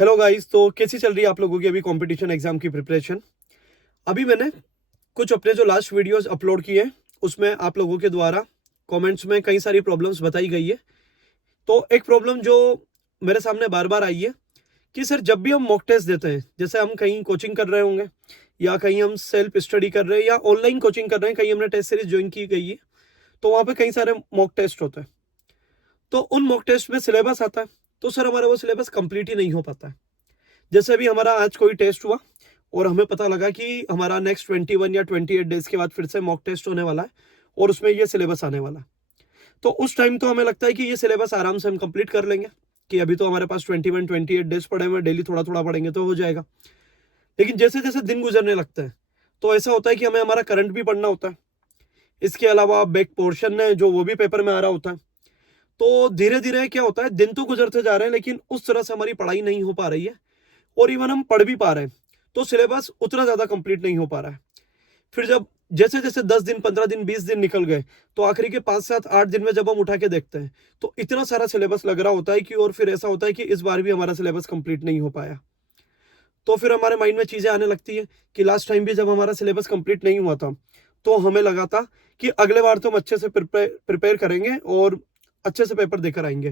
Hello guys, तो कैसी चल रही है आप लोगों की अभी कंपटीशन एग्जाम की प्रिपरेशन। अभी मैंने कुछ अपने जो लास्ट वीडियोस अपलोड किए हैं उसमें आप लोगों के द्वारा कमेंट्स में कई सारी प्रॉब्लम्स बताई गई है। तो एक प्रॉब्लम जो मेरे सामने बार बार आई है कि सर जब भी हम मॉक टेस्ट देते हैं, जैसे हम कहीं कोचिंग कर रहे होंगे या कहीं हम सेल्फ स्टडी कर रहे हैं या ऑनलाइन कोचिंग कर रहे हैं, कहीं हमने टेस्ट सीरीज ज्वाइन की गई है, तो वहाँ पे कई सारे मॉक टेस्ट होते हैं। तो उन मॉक टेस्ट में सिलेबस आता है, तो सर हमारा वो सिलेबस कंप्लीट ही नहीं हो पाता है। जैसे अभी हमारा आज कोई टेस्ट हुआ और हमें पता लगा कि हमारा नेक्स्ट 21 या 28 डेज के बाद फिर से मॉक टेस्ट होने वाला है और उसमें ये सिलेबस आने वाला है। तो उस टाइम तो हमें लगता है कि ये सिलेबस आराम से हम कंप्लीट कर लेंगे, कि अभी तो हमारे पास 21 28 डेज पड़े हुए, डेली थोड़ा थोड़ा पढ़ेंगे तो हो जाएगा। लेकिन जैसे जैसे दिन गुजरने लगते हैं तो ऐसा होता है कि हमें हमारा करंट भी पढ़ना होता है, इसके अलावा बैक पोर्शन है जो वो भी पेपर में आ रहा होता है। तो धीरे धीरे क्या होता है, दिन तो गुजरते जा रहे हैं लेकिन उस तरह से हमारी पढ़ाई नहीं हो पा रही है, और इवन हम पढ़ भी पा रहे हैं तो सिलेबस उतना ज्यादा कंप्लीट नहीं हो पा रहा है। फिर जब जैसे जैसे 10 दिन 15 दिन 20 दिन निकल गए तो आखिरी के 5 7 8 दिन में जब हम उठा के देखते हैं तो इतना सारा सिलेबस लग रहा होता है कि, और फिर ऐसा होता है कि इस बार भी हमारा सिलेबस कंप्लीट नहीं हो पाया। तो फिर हमारे माइंड में चीजें आने लगती है कि लास्ट टाइम भी जब हमारा सिलेबस कंप्लीट नहीं हुआ था तो हमें लगा था कि अगले बार तो हम अच्छे से प्रिपेयर करेंगे और अच्छे से पेपर देकर आएंगे,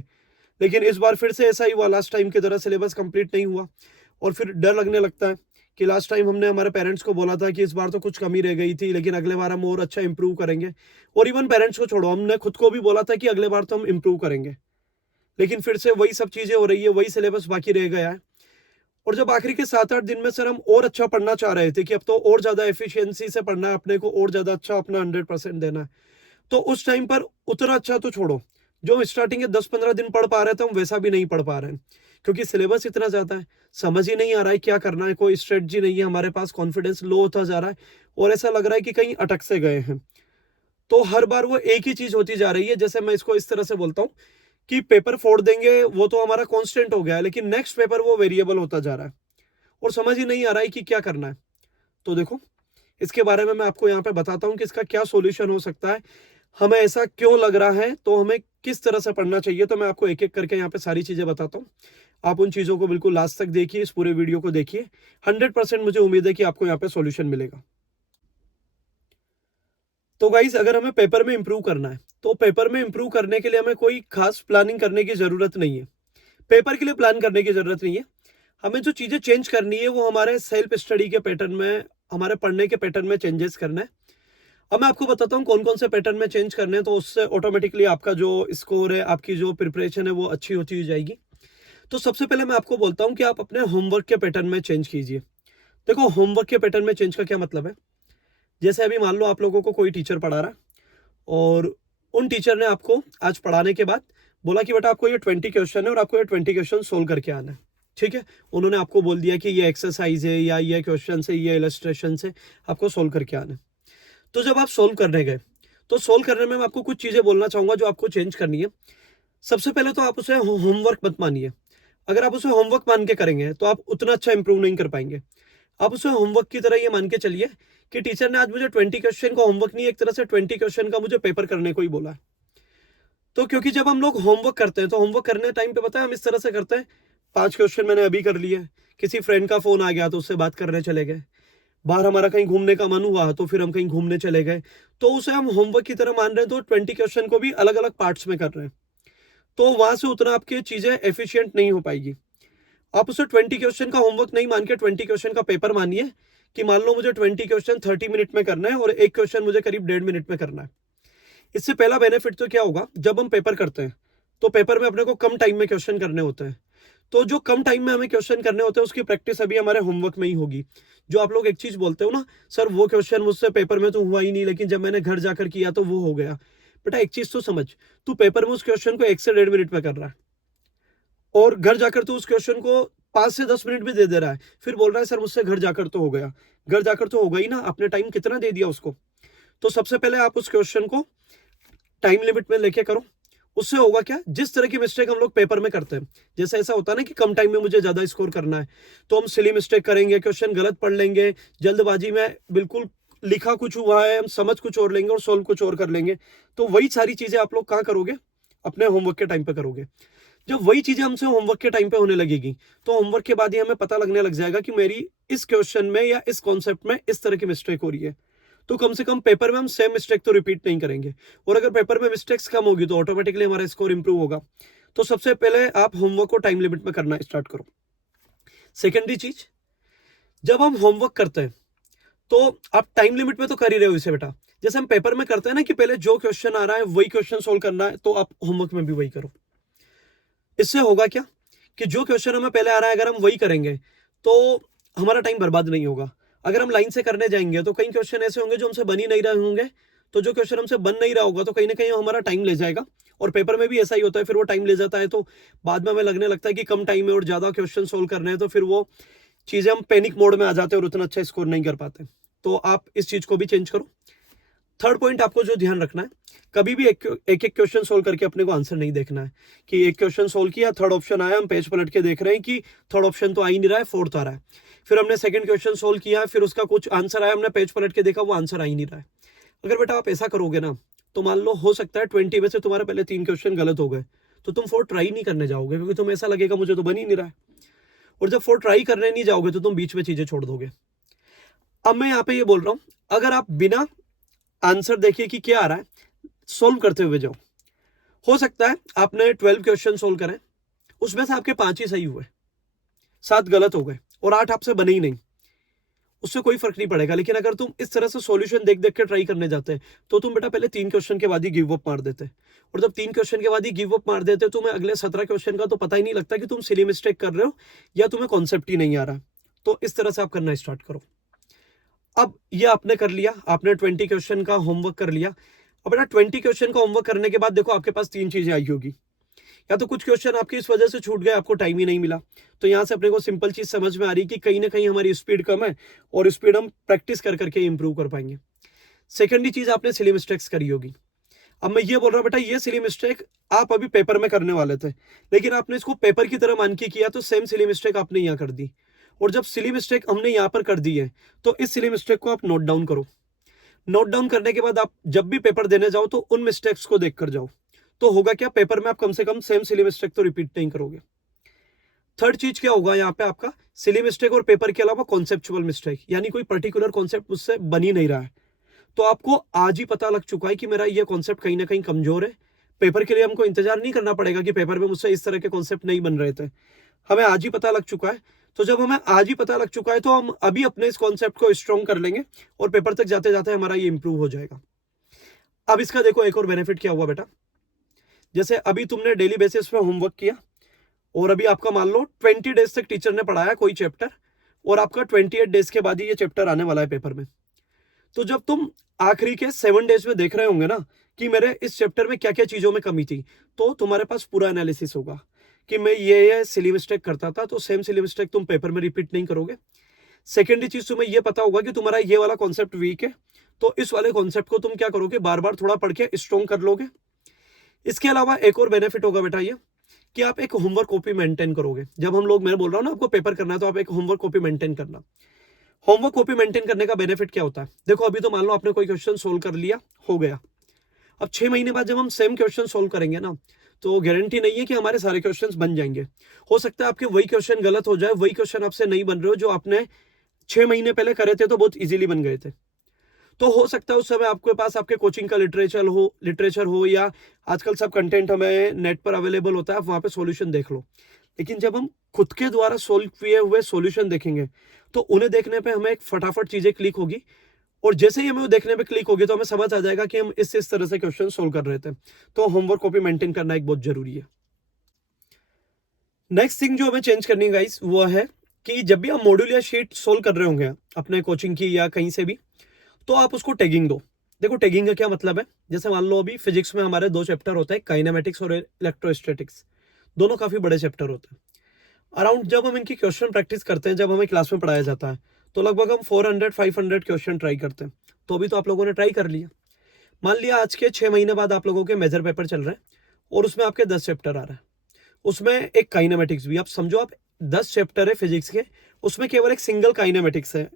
लेकिन इस बार फिर से ऐसा ही हुआ, लास्ट टाइम की तरह सिलेबस कंप्लीट नहीं हुआ। और फिर डर लगने लगता है कि लास्ट टाइम हमने हमारे पेरेंट्स को बोला था कि इस बार तो कुछ कमी रह गई थी लेकिन अगले बार हम और अच्छा इंप्रूव करेंगे। और इवन पेरेंट्स को छोड़ो, हमने खुद को भी बोला था कि अगले बार तो हम इंप्रूव करेंगे, लेकिन फिर से वही सब चीजें हो रही है, वही सिलेबस बाकी रह गया है। और जब आखिरी के 7 8 दिन में सर हम और अच्छा पढ़ना चाह रहे थे कि अब तो और ज्यादा एफिशिएंसी से पढ़ना है अपने को, और ज्यादा अच्छा अपना 100% देना है, तो उस टाइम पर उतना अच्छा तो छोड़ो, जो हम स्टार्टिंग के 10 15 दिन पढ़ पा रहे थे हम वैसा भी नहीं पढ़ पा रहे हैं, क्योंकि सिलेबस इतना ज्यादा है, समझ ही नहीं आ रहा है क्या करना है, कोई स्ट्रेटजी नहीं है हमारे पास, कॉन्फिडेंस लो होता जा रहा है और ऐसा लग रहा है कि कहीं अटक से गए हैं। तो हर बार वो एक ही चीज होती जा रही है, जैसे मैं इसको इस तरह से बोलता हूँ कि पेपर फोड़ देंगे वो तो हमारा कांस्टेंट हो गया है, लेकिन नेक्स्ट पेपर वो वेरिएबल होता जा रहा है और समझ ही नहीं आ रहा है कि क्या करना है। तो देखो, इसके बारे में मैं आपको यहाँ पे बताता हूँ कि इसका क्या सॉल्यूशन हो सकता है, हमें ऐसा क्यों लग रहा है, तो हमें किस तरह से पढ़ना चाहिए। तो मैं आपको एक एक करके यहाँ पे सारी चीजें बताता हूँ, आप उन चीजों को बिल्कुल लास्ट तक देखिए, इस पूरे वीडियो को देखिए। 100% मुझे उम्मीद है कि आपको यहाँ पे सॉल्यूशन मिलेगा। तो गाइस, अगर हमें पेपर में इंप्रूव करना है तो पेपर में इंप्रूव करने के लिए हमें कोई खास प्लानिंग करने की जरूरत नहीं है, पेपर के लिए प्लान करने की जरूरत नहीं है। हमें जो चीजें चेंज करनी है वो हमारे सेल्फ स्टडी के पैटर्न में, हमारे पढ़ने के पैटर्न में चेंजेस करना है। अब मैं आपको बताता हूँ कौन कौन से पैटर्न में चेंज करने हैं, तो उससे ऑटोमेटिकली आपका जो स्कोर है, आपकी जो प्रिपरेशन है वो अच्छी होती जाएगी। तो सबसे पहले मैं आपको बोलता हूँ कि आप अपने होमवर्क के पैटर्न में चेंज कीजिए। देखो, होमवर्क के पैटर्न में चेंज का क्या मतलब है, जैसे अभी मान लो आप लोगों को कोई टीचर पढ़ा रहा है और उन टीचर ने आपको आज पढ़ाने के बाद बोला कि बेटा आपको ये 20 क्वेश्चन है और आपको ये 20 क्वेश्चन सोल्व करके आना है। ठीक है, उन्होंने आपको बोल दिया कि ये एक्सरसाइज है या ये क्वेश्चन है, ये इलस्ट्रेशन है, आपको सोल्व करके आना है। तो जब आप सोल्व करने गए तो सोल्व करने में मैं आपको कुछ चीजें बोलना चाहूंगा जो आपको चेंज करनी है। सबसे पहले तो आप उसे होमवर्क मत मानिए। अगर आप उसे होमवर्क मान के करेंगे तो आप उतना अच्छा इंप्रूव नहीं कर पाएंगे। आप उसे होमवर्क की तरह ये मान के चलिए कि टीचर ने आज मुझे 20 क्वेश्चन का होमवर्क नहीं, एक तरह से 20 क्वेश्चन का मुझे पेपर करने को ही बोला है। तो क्योंकि जब हम लोग होमवर्क करते हैं तो होमवर्क करने टाइम पे पता है हम इस तरह से करते हैं, 5 क्वेश्चन मैंने अभी कर लिए, किसी फ्रेंड का फोन आ गया तो उससे बात करने चले गए, बाहर हमारा कहीं घूमने का मन हुआ तो फिर हम कहीं घूमने चले गए, तो उसे हम होमवर्क की तरह मान रहे हैं, तो 20 क्वेश्चन को भी अलग अलग पार्ट्स में कर रहे हैं, तो वहां से उतना आपकी चीजें एफिशिएंट नहीं हो पाएगी। आप उसे 20 क्वेश्चन का होमवर्क नहीं मान के 20 क्वेश्चन का पेपर मानिए, कि मान लो मुझे 20 क्वेश्चन 30 मिनट में करना है और एक क्वेश्चन मुझे करीब 1.5 मिनट में करना है। इससे पहला बेनिफिट तो क्या होगा, जब हम पेपर करते हैं तो पेपर में अपने को कम टाइम में क्वेश्चन करने होते हैं, तो जो कम टाइम में हमें क्वेश्चन करने होते हैं उसकी प्रैक्टिस अभी हमारे होमवर्क में ही होगी। जो आप लोग एक चीज बोलते हो ना, सर वो क्वेश्चन मुझसे पेपर में तो हुआ ही नहीं लेकिन जब मैंने घर जाकर किया तो वो हो गया। बेटा एक चीज तो समझ, तू पेपर में उस क्वेश्चन को 1 से 1.5 मिनट में कर रहा है और घर जाकर तू उस क्वेश्चन को 5 से 10 मिनट में दे दे रहा है, फिर बोल रहा है सर मुझसे घर जाकर तो हो गया। घर जाकर तो होगा ही ना, आपने टाइम कितना दे दिया उसको। तो सबसे पहले आप उस क्वेश्चन को टाइम लिमिट में लेके करो। उससे होगा क्या, जिस तरह की मिस्टेक हम लोग पेपर में करते हैं, जैसे ऐसा होता है ना कि कम टाइम में मुझे ज्यादा स्कोर करना है, तो हम सिली मिस्टेक करेंगे, क्वेश्चन गलत पढ़ लेंगे, जल्दबाजी में बिल्कुल लिखा कुछ हुआ है हम समझ कुछ और लेंगे और सोल्व कुछ और कर लेंगे। तो वही सारी चीजें आप लोग कहाँ करोगे, अपने होमवर्क के टाइम पे करोगे। जब वही चीजें हमसे होमवर्क के टाइम पे होने लगेगी तो होमवर्क के बाद ही हमें पता लगने लग जाएगा कि मेरी इस क्वेश्चन में या इस कॉन्सेप्ट में इस तरह की मिस्टेक हो रही है। तो कम से कम पेपर में हम सेम मिस्टेक तो रिपीट नहीं करेंगे, और अगर पेपर में मिस्टेक्स कम होगी तो ऑटोमेटिकली हमारा स्कोर इंप्रूव होगा। तो सबसे पहले आप होमवर्क को टाइम लिमिट में करना स्टार्ट करो। सेकेंडरी चीज, जब हम होमवर्क करते हैं तो आप टाइम लिमिट में तो कर ही रहे हो इसे बेटा। जैसे हम पेपर में करते हैं ना कि पहले जो क्वेश्चन आ रहा है वही क्वेश्चन सोल्व करना है, तो आप होमवर्क में भी वही करो। इससे होगा क्या कि जो क्वेश्चन हमें पहले आ रहा है अगर हम वही करेंगे तो हमारा टाइम बर्बाद नहीं होगा। अगर हम लाइन से करने जाएंगे तो कई क्वेश्चन ऐसे होंगे जो हमसे बन ही नहीं रहे होंगे, तो जो क्वेश्चन हमसे बन नहीं रहा होगा तो कहीं ना कहीं हमारा टाइम ले जाएगा। और पेपर में भी ऐसा ही होता है, फिर वो टाइम ले जाता है तो बाद में हमें लगने लगता है कि कम टाइम है और ज्यादा क्वेश्चन सोल्व करने हैं, तो फिर वो चीजें हम पैनिक मोड में आ जाते हैं और उतना अच्छा स्कोर नहीं कर पाते। तो आप इस चीज को भी चेंज करो। थर्ड पॉइंट आपको जो ध्यान रखना है, कभी भी एक एक क्वेश्चन सोल्व करके अपने को आंसर नहीं देखना है कि एक क्वेश्चन सोल्व किया, थर्ड ऑप्शन आया, हम पेज पलट के देख रहे हैं कि थर्ड ऑप्शन तो आ ही नहीं रहा है, फोर्थ आ रहा है। फिर हमने सेकंड क्वेश्चन सोल्व किया, फिर उसका कुछ आंसर आया, हमने पेज पलट के देखा वो आंसर आ ही नहीं रहा है। अगर बेटा आप ऐसा करोगे ना तो मान लो हो सकता है 20 में से तुम्हारे पहले 3 क्वेश्चन गलत हो गए, तो तुम 4 ट्राई नहीं करने जाओगे क्योंकि तुम्हें ऐसा लगेगा मुझे तो बन ही नहीं रहा है। और जब 4 ट्राई करने नहीं जाओगे तो तुम बीच में चीजें छोड़ दोगे। अब मैं यहाँ पे ये बोल रहा हूँ, अगर आप बिना आंसर देखिए कि क्या आ रहा है सोल्व करते हुए जाओ। हो सकता है आपने 12 क्वेश्चन सोल्व करें, उसमें से आपके 5 ही सही हुए, 7 गलत हो गए और 8 आपसे बने ही नहीं, उससे कोई फर्क नहीं पड़ेगा। लेकिन अगर तुम इस तरह से सॉल्यूशन देख देख के ट्राई करने जाते हैं तो तुम बेटा पहले 3 क्वेश्चन के बाद ही गिव अप मार देते, और जब 3 क्वेश्चन के बाद ही गिव अप मार देते तुम्हें अगले 17 क्वेश्चन का तो पता ही नहीं लगता कि तुम सिली मिस्टेक कर रहे हो या तुम्हें कॉन्सेप्ट ही नहीं आ रहा। तो इस तरह से आप करना स्टार्ट करो। अब ये आपने कर लिया, आपने 20 क्वेश्चन का होमवर्क कर लिया। अब बेटा 20 क्वेश्चन का होमवर्क करने के बाद देखो आपके पास 3 चीजें आई होगी। या तो कुछ क्वेश्चन आपकी इस वजह से छूट गए, आपको टाइम ही नहीं मिला, तो यहां से अपने को सिंपल चीज समझ में आ रही कि कहीं ना कहीं हमारी स्पीड कम है और स्पीड हम प्रैक्टिस कर करके इंप्रूव कर पाएंगे। सेकेंडरी चीज, आपने सिली मिस्टेक्स करी होगी। अब मैं ये बोल रहा हूं बेटा ये सिली मिस्टेक आप अभी पेपर में करने वाले थे, लेकिन आपने इसको पेपर की तरह मान के किया तो सेम सिली मिस्टेक आपने यहाँ कर दी। और जब सिली मिस्टेक हमने यहाँ पर कर दी है तो इस सिली मिस्टेक को आप नोट डाउन करो। नोट डाउन करने के बाद आप जब भी पेपर देने जाओ तो उन मिस्टेक्स को देख कर जाओ, तो होगा क्या पेपर में आप कम से कम सेम सिली मिस्टेक तो रिपीट नहीं करोगे। थर्ड चीज क्या होगा यहाँ पे आपका सिली मिस्टेक और पेपर के अलावा कॉन्सेप्चुअल मिस्टेक, यानी कोई पर्टिकुलर कॉन्सेप्ट मुझसे बन ही नहीं रहा है, तो आपको आज ही पता लग चुका है कि मेरा ये कॉन्सेप्ट कहीं ना कहीं कमजोर है। पेपर के लिए हमको इंतजार नहीं करना पड़ेगा कि पेपर में मुझसे इस तरह के कॉन्सेप्ट नहीं बन रहे थे, हमें आज ही पता लग चुका है। तो जब हमें आज ही पता लग चुका है तो हम अभी अपने इस कॉन्सेप्ट को स्ट्रॉन्ग कर लेंगे और पेपर तक जाते जाते हमारा ये इंप्रूव हो जाएगा। अब इसका देखो एक और बेनिफिट क्या हुआ बेटा, जैसे अभी तुमने डेली बेसिस पे होमवर्क किया और अभी आपका मान लो 20 डेज तक टीचर ने पढ़ाया कोई चैप्टर और आपका 28 डेज के बाद ही ये चैप्टर आने वाला है पेपर में। तो जब तुम आखिरी के 7 डेज में देख रहे होंगे ना कि मेरे इस चैप्टर में क्या क्या चीजों में कमी थी, तो तुम्हारे पास पूरा एनालिसिस होगा कि मैं ये सिली मिस्टेक करता था, तो सेम सिली मिस्टेक तुम पेपर में रिपीट नहीं करोगे। सेकेंडरी चीज तुम्हें ये पता होगा कि तुम्हारा ये वाला कॉन्सेप्ट वीक है, तो इस वाले कॉन्सेप्ट को तुम क्या करोगे बार बार थोड़ा पढ़ के स्ट्रॉन्ग कर लोगे। इसके अलावा एक और बेनिफिट होगा बेटा ये कि आप एक होमवर्क कॉपी मेंटेन करोगे। जब हम लोग, मैं बोल रहा हूँ ना आपको पेपर करना है तो आप एक होमवर्क कॉपी मेंटेन करना। होमवर्क कॉपी मेंटेन करने का बेनिफिट क्या होता है, देखो अभी तो मान लो आपने कोई क्वेश्चन सोल्व कर लिया, हो गया। अब 6 महीने बाद जब हम सेम क्वेश्चन सोल्व करेंगे ना तो गारंटी नहीं है कि हमारे सारे क्वेश्चंस बन जाएंगे। हो सकता है आपके वही क्वेश्चन गलत हो जाए, वही क्वेश्चन आपसे नहीं बन रहे हो जो आपने 6 महीने पहले करे थे तो बहुत इजीली बन गए थे। तो हो सकता है उस समय आपके पास आपके कोचिंग का लिटरेचर हो या आजकल सब कंटेंट हमें नेट पर अवेलेबल होता है, आप वहां पे सॉल्यूशन देख लो। लेकिन जब हम खुद के द्वारा सोल्व किए हुए सॉल्यूशन देखेंगे तो उन्हें देखने पे हमें एक फटाफट चीजें क्लिक होगी, और जैसे ही हमें वो देखने पे क्लिक होगी तो हमें समझ आ जाएगा कि हम इस तरह से क्वेश्चन सोल्व कर रहे थे। तो होमवर्क कॉपी मेंटेन करना एक बहुत जरूरी है। नेक्स्ट थिंग जो हमें चेंज करनी है गाइस वो है कि जब भी आप मॉड्यूल या शीट सोल्व कर रहे होंगे अपने कोचिंग की या कहीं से भी, तो आप उसको टैगिंग दो। देखो टैगिंग का क्या मतलब है, जैसे मान लो अभी फिजिक्स में हमारे 2 चैप्टर होते हैं, काइनेमेटिक्स और इलेक्ट्रोस्टैटिक्स, दोनों काफी बड़े चैप्टर होते हैं। अराउंड जब हम इनकी क्वेश्चन प्रैक्टिस करते हैं, जब हमें क्लास में पढ़ाया जाता है तो लगभग हम 400-500 क्वेश्चन ट्राई करते हैं। तो अभी तो आप लोगों ने ट्राई कर लिया, मान लिया आज के 6 महीने बाद आप लोगों के मेजर पेपर चल रहे हैं और उसमें आपके 10 चैप्टर आ रहा है, उसमें एक काइनेमेटिक्स भी, आप समझो आप 10 चैप्टर है फिजिक्स के, उसमें केवल एक सिंगल काइनेमेटिक्स है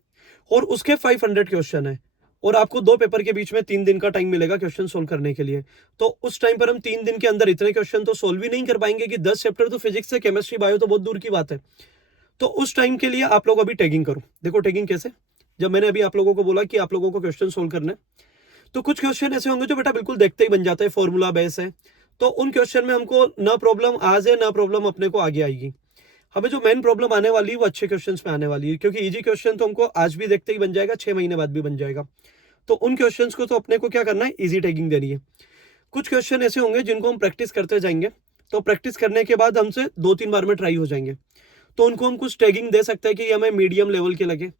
और उसके 500 क्वेश्चन है, और आपको 2 पेपर के बीच में 3 दिन का टाइम मिलेगा क्वेश्चन सोल्व करने के लिए। तो उस टाइम पर हम 3 दिन के अंदर इतने क्वेश्चन तो सोल्व ही नहीं कर पाएंगे कि 10 चैप्टर तो फिजिक्स से, केमिस्ट्री, बायो तो बहुत दूर की बात है। तो उस टाइम के लिए आप लोग अभी टैगिंग करो। देखो टैगिंग कैसे, जब मैंने अभी आप लोगों को बोला कि आप लोगों को क्वेश्चन सोल्व करना है, तो कुछ क्वेश्चन ऐसे होंगे जो बेटा बिल्कुल देखते ही बन जाता है, फॉर्मूला बेस है। तो उन क्वेश्चन में हमको ना प्रॉब्लम आज है, ना प्रॉब्लम अपने को आगे आएगी। हमें जो मेन प्रॉब्लम आने वाली है वो अच्छे क्वेश्चंस में आने वाली है, क्योंकि इजी क्वेश्चन तो हमको आज भी देखते ही बन जाएगा, 6 महीने बाद भी बन जाएगा। तो उन क्वेश्चंस को तो अपने को क्या करना है, इजी टैगिंग देनी है। कुछ क्वेश्चन ऐसे होंगे जिनको हम प्रैक्टिस करते जाएंगे, तो प्रैक्टिस करने के बाद हमसे 2-3 बार में ट्राई हो जाएंगे, तो उनको हम कुछ टैगिंग दे सकते हैं कि हमें मीडियम लेवल के लगे।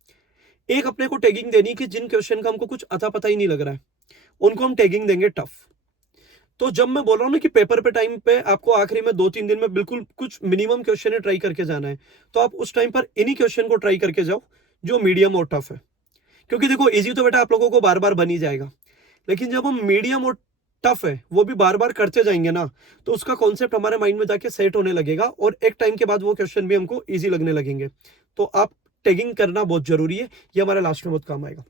एक अपने को टैगिंग देनी कि जिन क्वेश्चन का हमको कुछ अता पता ही नहीं लग रहा है, उनको हम टैगिंग देंगे टफ। तो जब मैं बोल रहा हूं ना कि पेपर पे टाइम पे आपको आखिरी में 2-3 दिन में बिल्कुल कुछ मिनिमम क्वेश्चन ट्राई करके जाना है, तो आप उस टाइम पर इन्हीं क्वेश्चन को ट्राई करके जाओ जो मीडियम और टफ है। क्योंकि देखो इजी तो बेटा आप लोगों को बार बार बन ही जाएगा, लेकिन जब हम मीडियम और टफ है वो भी बार बार करते जाएंगे ना, तो उसका कॉन्सेप्ट हमारे माइंड में जाके सेट होने लगेगा और एक टाइम के बाद वो क्वेश्चन भी हमको इजी लगने लगेंगे। तो आप टैगिंग करना बहुत जरूरी है, ये हमारे लास्ट में बहुत काम आएगा।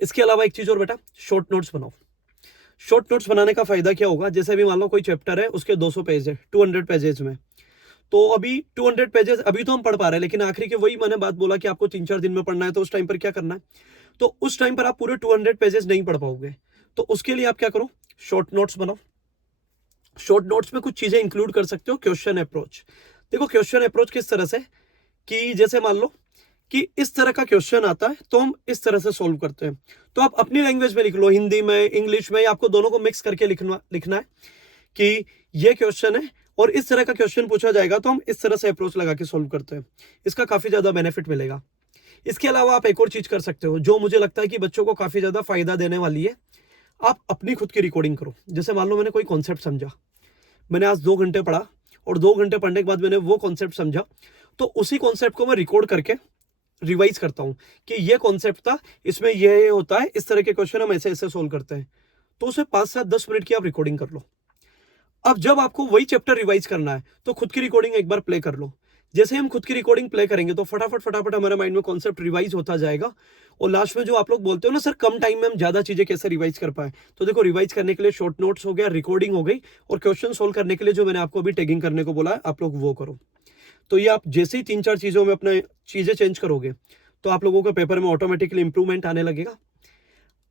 इसके अलावा एक चीज और बेटा, शॉर्ट नोट्स बनाओ। शॉर्ट नोट्स बनाने का फायदा क्या होगा, जैसे अभी मान लो कोई चैप्टर है उसके 200 पेज है 200 पेजेस में, तो अभी 200 पेजेस अभी तो हम पढ़ पा रहे हैं, लेकिन आखिरी के वही मैंने बात बोला कि आपको 3-4 दिन में पढ़ना है, तो उस टाइम पर क्या करना है, तो उस टाइम पर आप पूरे 200 पेजेस नहीं पढ़ पाओगे। तो उसके लिए आप क्या करो, शॉर्ट नोट्स बनाओ। शॉर्ट नोट्स में कुछ चीजें इंक्लूड कर सकते हो। क्वेश्चन अप्रोच, देखो क्वेश्चन अप्रोच किस तरह से कि जैसे मान लो कि इस तरह का क्वेश्चन आता है तो हम इस तरह से सॉल्व करते हैं, तो आप अपनी लैंग्वेज में लिख लो, हिंदी में, इंग्लिश में, आपको दोनों को मिक्स करके लिखना है कि ये क्वेश्चन है और इस तरह का क्वेश्चन पूछा जाएगा तो हम इस तरह से अप्रोच लगा के सॉल्व करते हैं। इसका काफी ज्यादा बेनिफिट मिलेगा। इसके अलावा आप एक और चीज कर सकते हो जो मुझे लगता है कि बच्चों को काफी ज्यादा फायदा देने वाली है। आप अपनी खुद की रिकॉर्डिंग करो। जैसे मान लो मैंने कोई कॉन्सेप्ट समझा, मैंने आज 2 घंटे पढ़ा और 2 घंटे पढ़ने के बाद मैंने वो कॉन्सेप्ट समझा, तो उसी कॉन्सेप्ट को मैं रिकॉर्ड करके रिवाइज करता हूं कि ये कॉन्सेप्ट था, इसमें ये होता है, इस तरह के क्वेश्चन हम ऐसे ऐसे सोल्व करते हैं। तो उसे 5-7-10 मिनट की आप रिकॉर्डिंग कर लो। अब जब आपको वही चैप्टर रिवाइज करना है तो खुद की रिकॉर्डिंग एक बार प्ले कर लो। जैसे हम खुद की रिकॉर्डिंग प्ले करेंगे तो फटाफट हमारे माइंड में कॉन्सेप्ट रिवाइज होता जाएगा। और लास्ट में जो आप लोग बोलते हो ना सर कम टाइम में हम ज्यादा चीजें कैसे रिवाइज कर पाए, तो देखो रिवाइज करने के लिए शॉर्ट नोट्स हो गया, रिकॉर्डिंग हो गई, और क्वेश्चन सोल्व करने के लिए जो मैंने आपको अभी टैगिंग करने को बोला है आप लोग वो करो। तो ये आप जैसे ही 3-4 चीजों में अपने चीजें चेंज करोगे तो आप लोगों के पेपर में ऑटोमेटिकली इंप्रूवमेंट आने लगेगा।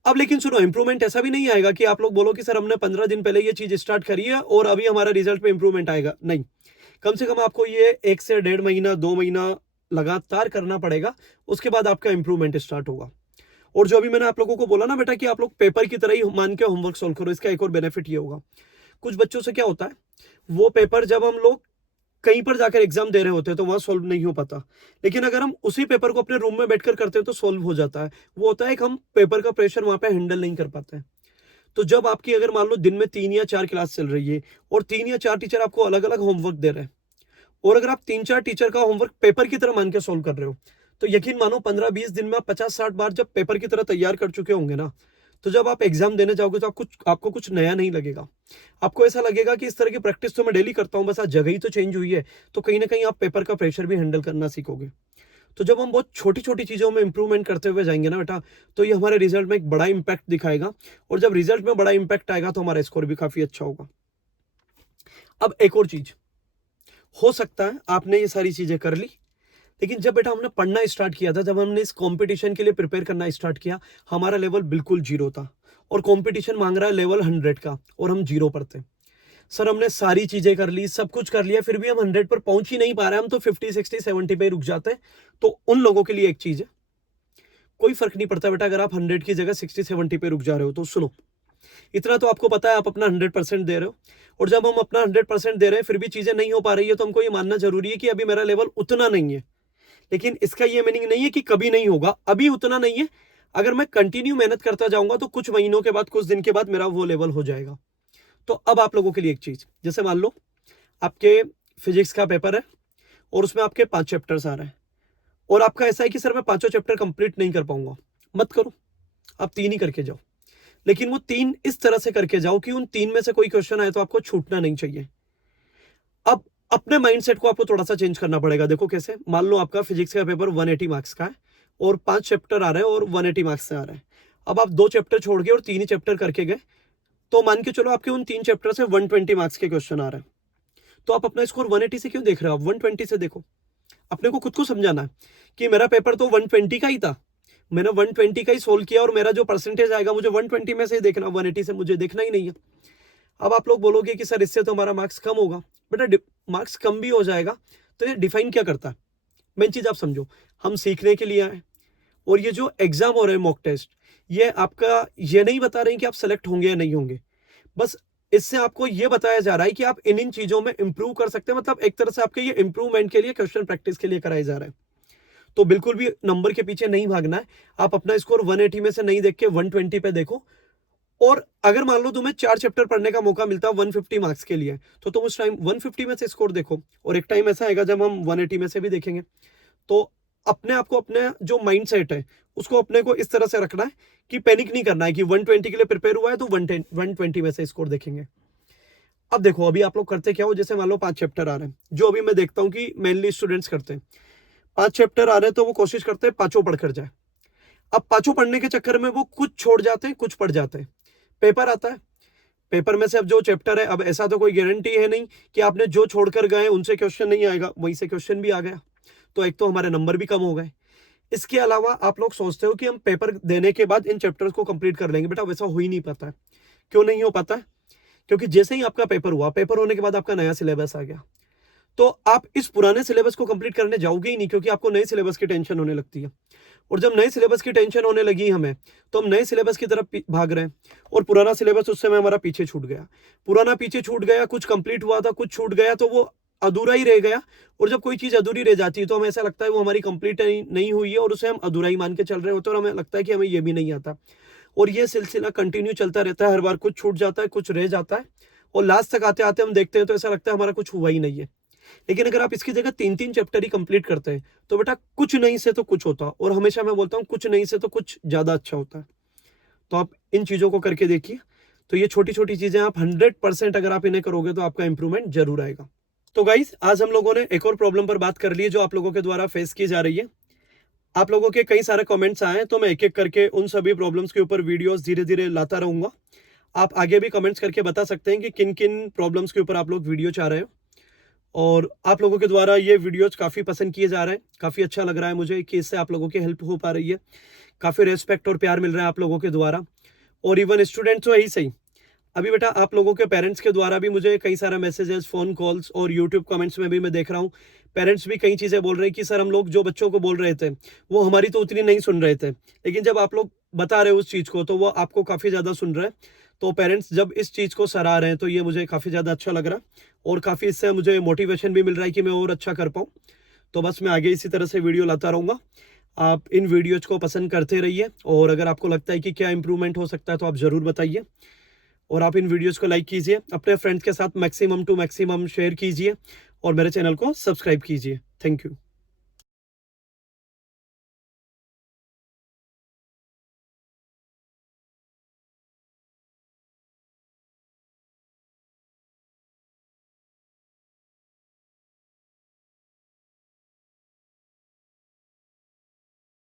अब लेकिन सुनो, इंप्रूवमेंट ऐसा भी नहीं आएगा कि आप लोग बोलो कि सर हमने 15 दिन पहले ये चीज स्टार्ट करी है और अभी हमारा रिजल्ट पे इंप्रूवमेंट आएगा। नहीं, कम से कम आपको ये 1 से 1.5 महीना 2 महीना लगातार करना पड़ेगा, उसके बाद आपका इंप्रूवमेंट स्टार्ट होगा। और जो अभी मैंने आप लोगों को बोला ना बेटा कि आप लोग पेपर की तरह ही मान के होमवर्क सोल्व करो, इसका एक और बेनिफिट ये होगा। कुछ बच्चों से क्या होता है, वो पेपर जब हम लोग कहीं पर जाकर एग्जाम दे रहे होते हैं तो वहां सोल्व नहीं हो पाता, लेकिन अगर हम उसी पेपर को अपने रूम में बैठकर करते हैं तो सोल्व हो जाता है। वो होता है कि हम पेपर का प्रेशर वहां पे हैंडल नहीं कर पाते हैं। तो जब आपकी अगर मान लो दिन में 3 या 4 क्लास चल रही है और 3 या 4 टीचर आपको अलग अलग होमवर्क दे रहे हैं, और अगर आप 3-4 टीचर का होमवर्क पेपर की तरह मान के सोल्व कर रहे हो, तो यकीन मानो 15-20 दिन में आप 50-60 बार जब पेपर की तरह तैयार कर चुके होंगे ना, तो जब आप एग्जाम देने जाओगे तो आपको कुछ नया नहीं लगेगा। आपको ऐसा लगेगा कि इस तरह की प्रैक्टिस तो मैं डेली करता हूं, बस आज जगह ही तो चेंज हुई है। तो कहीं ना कहीं आप पेपर का प्रेशर भी हैंडल करना सीखोगे। तो जब हम बहुत छोटी छोटी चीजों में इंप्रूवमेंट करते हुए जाएंगे ना बेटा, तो ये हमारे रिजल्ट में एक बड़ा इंपैक्ट दिखाएगा, और जब रिजल्ट में बड़ा इंपैक्ट आएगा तो हमारा स्कोर भी काफी अच्छा होगा। अब एक और चीज, हो सकता है आपने ये सारी चीजें कर ली, लेकिन जब बेटा हमने पढ़ना स्टार्ट किया था, जब हमने इस कंपटीशन के लिए प्रिपेयर करना स्टार्ट किया, हमारा लेवल बिल्कुल 0 था और कंपटीशन मांग रहा है लेवल 100 का और हम 0 पर थे। सर हमने सारी चीजें कर ली, सब कुछ कर लिया, फिर भी हम 100 पर पहुंच ही नहीं पा रहे हैं, हम तो 50-60-70 पे रुक जाते हैं। तो उन लोगों के लिए एक चीज है, कोई फर्क नहीं पड़ता बेटा अगर आप 100 की जगह 60-70 पे रुक जा रहे हो। तो सुनो, इतना तो आपको पता है आप अपना 100% दे रहे हो, और जब हम अपना 100% दे रहे हैं फिर भी चीजें नहीं हो पा रही है, तो हमको ये मानना जरूरी है कि अभी मेरा लेवल उतना नहीं है। लेकिन इसका ये मीनिंग नहीं है कि कभी नहीं होगा, अभी उतना नहीं है। अगर मैं कंटिन्यू मेहनत करता जाऊंगा तो कुछ महीनों के बाद, कुछ दिन के बाद मेरा वो लेवल हो जाएगा। तो अब आप लोगों के लिए एक चीज, जैसे मान लो आपके फिजिक्स का पेपर है और उसमें आपके 5 चैप्टर्स आ रहे हैं, और आपका ऐसा है कि सर मैं 5 चैप्टर कंप्लीट नहीं कर पाऊंगा। मत करो, आप 3 ही करके जाओ, लेकिन वो 3 इस तरह से करके जाओ कि उन 3 में से कोई क्वेश्चन आए तो आपको छूटना नहीं चाहिए। अब अपने माइंडसेट को आपको थोड़ा सा चेंज करना पड़ेगा। देखो कैसे, मान लो आपका फिजिक्स का पेपर 180 मार्क्स का है और 5 चैप्टर आ रहे हैं और 180 मार्क्स से आ रहे हैं। अब आप 2 चैप्टर छोड़ गए और 3 ही चैप्टर करके गए, तो मान के चलो आपके उन 3 चैप्टर से 120 मार्क्स के क्वेश्चन आ रहे हैं। तो आप अपना स्कोर 180 से क्यों देख रहे हो? आप 120 से देखो। अपने को खुद को समझाना है कि मेरा पेपर तो 120 का ही था, मैंने 120 का ही सोल्व किया और मेरा जो परसेंटेज आएगा मुझे 120 में से ही देखना, 180 से मुझे देखना ही नहीं है। अब आप लोग बोलोगे कि सर इससे तो हमारा मार्क्स कम होगा। बेटा मार्क्स कम भी हो जाएगा तो ये डिफाइन क्या करता है? मेन चीज आप समझो, हम सीखने के लिए आए और ये जो एग्जाम हो रहे हैं मॉक टेस्ट, ये आपका ये नहीं बता रहे हैं कि आप सेलेक्ट होंगे या नहीं होंगे। बस इससे आपको ये बताया जा रहा है कि आप इन इन चीजों में इंप्रूव कर सकते हैं। मतलब एक तरह से आपके ये इंप्रूवमेंट के लिए क्वेश्चन प्रैक्टिस के लिए कराए जा रहे हैं। तो बिल्कुल भी नंबर के पीछे नहीं भागना है। आप अपना स्कोर 180 में से नहीं देख के 120 पे देखो। और अगर मान लो तुम्हें 4 चैप्टर पढ़ने का मौका मिलता है 150 मार्क्स के लिए, तो तुम उस टाइम 150 में से स्कोर देखो। और एक टाइम ऐसा आएगा जब हम 180 में से भी देखेंगे। तो अपने आप को, अपने जो माइंड सेट है उसको अपने को इस तरह से रखना है कि पैनिक नहीं करना है कि 120 के लिए प्रिपेयर हुआ है तो 120 में से स्कोर देखेंगे। अब देखो, अभी आप लोग करते क्या हो, जैसे मान लो 5 चैप्टर आ रहे हैं, जो अभी मैं देखता हूँ कि मेनली स्टूडेंट्स करते हैं। 5 चैप्टर आ रहे हैं तो वो कोशिश करते हैं 5 पढ़ कर जाए। अब 5 पढ़ने के चक्कर में वो कुछ छोड़ जाते हैं, कुछ पढ़ जाते हैं। पेपर आता है, पेपर में से अब जो चैप्टर है, अब ऐसा तो कोई गारंटी है नहीं कि आपने जो छोड़कर गए उनसे क्वेश्चन नहीं आएगा, वहीं से क्वेश्चन भी आ गया, तो एक तो हमारे नंबर भी कम हो गए। इसके अलावा आप लोग सोचते हो कि हम पेपर देने के बाद इन चैप्टर्स को कंप्लीट कर लेंगे। बेटा वैसा हो ही नहीं पाता है। क्यों नहीं हो पाता है? क्योंकि जैसे ही आपका पेपर हुआ, पेपर होने के बाद आपका नया सिलेबस आ गया, तो आप इस पुराने सिलेबस को कंप्लीट करने जाओगे ही नहीं, क्योंकि आपको नए सिलेबस की टेंशन होने लगती है। और जब नए सिलेबस की टेंशन होने लगी हमें, तो हम नए सिलेबस की तरफ भाग रहे हैं और पुराना सिलेबस उस समय हमारा पीछे छूट गया। पुराना पीछे छूट गया, कुछ कंप्लीट हुआ था, कुछ छूट गया, तो वो अधूरा ही रह गया। और जब कोई चीज अधूरी रह जाती है तो हमें ऐसा लगता है वो हमारी कंप्लीट नहीं हुई है और उसे हम अधूरा ही मान के चल रहे होते हैं और हमें लगता है कि हमें ये भी नहीं आता। और ये सिलसिला कंटिन्यू चलता रहता है। हर बार कुछ छूट जाता है, कुछ रह जाता है और लास्ट तक आते आते हम देखते हैं तो ऐसा लगता है हमारा कुछ हुआ ही नहीं है। लेकिन अगर आप इसकी जगह 3-3 चैप्टर ही कंप्लीट करते हैं तो बेटा कुछ नहीं से तो कुछ होता। और हमेशा मैं बोलता हूँ कुछ नहीं से तो कुछ ज्यादा अच्छा होता है। तो आप इन चीजों को करके देखिए। तो ये छोटी छोटी चीजें आप 100% अगर आप इन्हें करोगे तो आपका इंप्रूवमेंट जरूर आएगा। तो गाइस, आज हम लोगों ने एक और प्रॉब्लम पर बात कर ली है जो आप लोगों के द्वारा फेस की जा रही है। आप लोगों के कई सारे कमेंट्स आए हैं, तो मैं एक एक करके उन सभी प्रॉब्लम्स के ऊपर वीडियोस धीरे धीरे लाता रहूंगा। आप आगे भी कमेंट्स करके बता सकते हैं कि किन किन प्रॉब्लम्स के ऊपर आप लोग वीडियो चाह रहे हो। और आप लोगों के द्वारा ये वीडियोज काफ़ी पसंद किए जा रहे हैं। काफ़ी अच्छा लग रहा है मुझे कि इससे आप लोगों की हेल्प हो पा रही है। काफ़ी रेस्पेक्ट और प्यार मिल रहा है आप लोगों के द्वारा। और इवन स्टूडेंट्स तो यही सही, अभी बेटा आप लोगों के पेरेंट्स के द्वारा भी मुझे कई सारा मैसेजेस, फ़ोन कॉल्स और यूट्यूब कमेंट्स में भी मैं देख रहा हूँ। पेरेंट्स भी कई चीज़ें बोल रहे हैं कि सर हम लोग जो बच्चों को बोल रहे थे वो हमारी तो उतनी नहीं सुन रहे थे, लेकिन जब आप लोग बता रहे हो उस चीज़ को तो वो आपको काफ़ी ज़्यादा सुन रहे हैं। तो पेरेंट्स जब इस चीज़ को सराह रहे हैं तो ये मुझे काफ़ी ज़्यादा अच्छा लग रहा है और काफ़ी इससे मुझे मोटिवेशन भी मिल रहा है कि मैं और अच्छा कर पाऊँ। तो बस मैं आगे इसी तरह से वीडियो लाता रहूँगा। आप इन वीडियोज़ को पसंद करते रहिए और अगर आपको लगता है कि क्या इंप्रूवमेंट हो सकता है तो आप ज़रूर बताइए। और आप इन वीडियोज़ को लाइक कीजिए, अपने फ्रेंड्स के साथ मैक्सिमम टू मैक्सिमम शेयर कीजिए और मेरे चैनल को सब्सक्राइब कीजिए। Thank you.